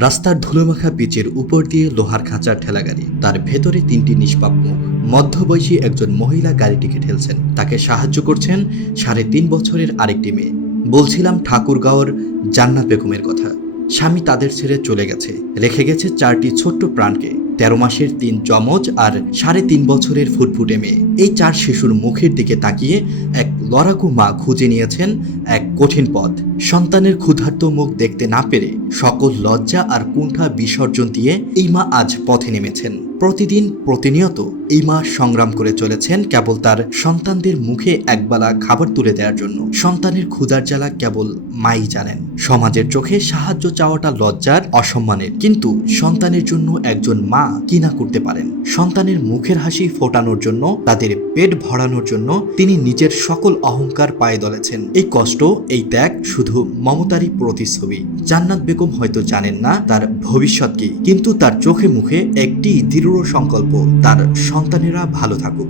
রাস্তার ধুলোমাখা পিচের উপর দিয়ে লোহার খাঁচার ঠেলাগাড়ি। তার ভেতরে তিনটি নিষ্পাপ মুখ। মধ্যবয়সী একজন মহিলা গাড়িটিকে ঠেলছেন। তাকে সাহায্য করছেন সাড়ে তিন বছরের আরেকটি মেয়ে। বলছিলাম, ঠাকুরগাঁওর জান্নাত বেগমের কথা। স্বামী তাদের ছেড়ে চলে গেছে। রেখে গেছে চারটি ছোট্ট প্রাণকে। তেরো মাসের তিন যমজ আর সাড়ে তিন বছরের ফুটফুটে মেয়ে। এই চার শিশুর মুখের দিকে তাকিয়ে এক লড়াকু মা খুঁজে নিয়েছেন এক কঠিন পথ। সন্তানের ক্ষুধার্ত মুখ দেখতে না পেরে সকল লজ্জা আর কুণ্ঠা বিসর্জন দিয়ে এই মা আজ পথে নেমেছেন। প্রতিদিন প্রতিনিয়ত এই মা সংগ্রাম করে চলেছেন কেবল তার সন্তানদের মুখে একবেলা খাবার তুলে দেওয়ার জন্য। সন্তানের ক্ষুধার জ্বালা কেবল মাই জানেন। সমাজের চোখে সাহায্য চাওয়াটা লজ্জার, অসম্মানের। কিন্তু সন্তানের জন্য একজন মা কি না করতে পারেন? সন্তানের মুখের হাসি ফোটানোর জন্য, তাদের পেট ভরানোর জন্য তিনি নিজের সকল অহংকার পায়ে দলেছেন। এই কষ্ট, এই ত্যাগ শুধু মমতারই প্রতিচ্ছবি। জান্নাত বেগম হয়তো জানেন না তার ভবিষ্যৎ কি, কিন্তু তার চোখে মুখে একটি দৃঢ় সংকল্প, তার সন্তানেরা ভালো থাকুক।